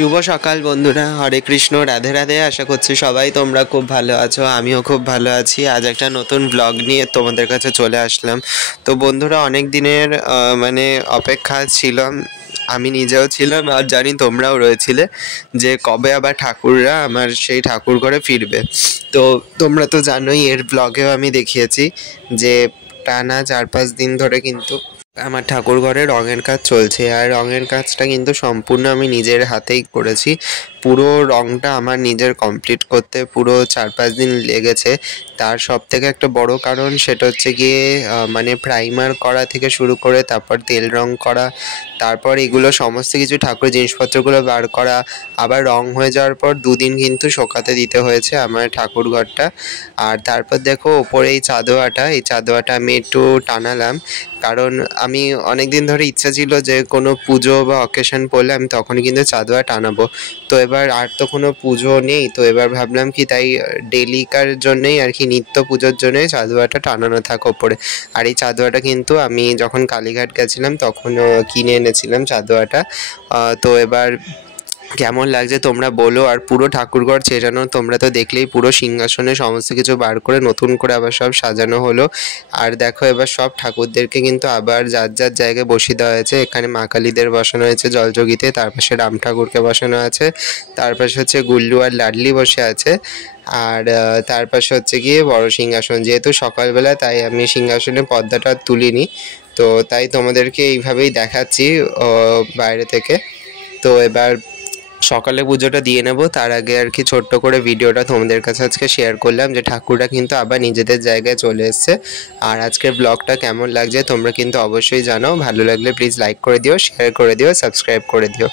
শুভ সকাল বন্ধুরা, হরে কৃষ্ণ, রাধে রাধে। আশা করছি সবাই তোমরা খুব ভালো আছো, আমিও খুব ভালো আছি। আজ একটা নতুন ব্লগ নিয়ে তোমাদের কাছে চলে আসলাম। তো বন্ধুরা, অনেক দিনের মানে অপেক্ষা ছিলাম, আমি নিজেও ছিলাম, আর জানি তোমরাও রয়েছিলে যে কবে আবার ঠাকুররা আমার সেই ঠাকুর ঘরে ফিরবে। তো তোমরা তো জানোই, এর ব্লগেও আমি দেখিয়েছি যে টানা 4-5 দিন ধরে কিন্তু আমার ঠাকুর ঘরে রঙের কাজ চলছে। আর রঙের কাজটা কিন্তু সম্পূর্ণ আমি নিজের হাতেই করেছি। পুরো রঙটা আমার নিজের কমপ্লিট করতে পুরো 4-5 দিন লেগেছে। তার সবথেকে একটা বড় কারণ সেটা হচ্ছে গিয়ে মানে প্রাইমার করা থেকে শুরু করে তারপর তেল রং করা, তারপর এগুলো সমস্ত কিছু ঠাকুরের জিনিসপত্রগুলো বার করা, আবার রং হয়ে যাওয়ার পর 2 দিন কিন্তু শোকাতে দিতে হয়েছে আমার ঠাকুর ঘরটা। আর তারপর দেখো ওপরে এই চাঁদোয়াটা আমি একটু টানালাম, কারণ আমি অনেক দিন ধরে ইচ্ছা ছিল যে কোনো পুজো বা অকেশন পড়লে আমি তখনই কিন্তু চাঁদোয়া টানাবো। তো এবার আর তো কোনো পুজো নেই, তো এবার ভাবলাম কি তাই ডেলিকার জন্যেই আর কি, নিত্য পুজোর জন্যই চাঁদোয়াটা টানানো থাক ওপরে। আর এই চাঁদোয়াটা কিন্তু আমি যখন কালীঘাট গেছিলাম তখন কিনে এনেছিলাম চাঁদোয়াটা। তো এবার কেমন লাগছে তোমরা বলো। আর পুরো ঠাকুরঘর ছেড়ানো, তোমরা তো দেখলেই, পুরো সিংহাসনে সমস্ত কিছু বার করে নতুন করে আবার সব সাজানো হলো। আর দেখো এবার সব ঠাকুরদেরকে কিন্তু আবার যার যার জায়গায় বসিয়ে দেওয়া হয়েছে। এখানে মা কালীদের বসানো হয়েছে জলযোগীতে, তার পাশে রাম ঠাকুরকে বসানো আছে, তার পাশে হচ্ছে গুল্লু আর লাডলি বসে আছে, আর তার পাশে হচ্ছে গিয়ে বড় সিংহাসন। যেহেতু সকালবেলা তাই আমি সিংহাসনে পর্দাটা তুলিনি, তো তাই তোমাদেরকে এইভাবেই দেখাচ্ছি বাইরে থেকে। তো এবার সকালে পুজোটা দিয়ে নেব, তার আগে আর কি ছোট্ট করে ভিডিওটা তোমাদের কাছে আজকে শেয়ার করলাম যে ঠাকুরটা কিন্তু আবার নিজেদের জায়গায় চলে এসছে। আর আজকের ব্লগটা কেমন লাগছে তোমরা কিন্তু অবশ্যই জানাও। ভালো লাগলে প্লিজ লাইক করে দিও, শেয়ার করে দিও, সাবস্ক্রাইব করে দিও।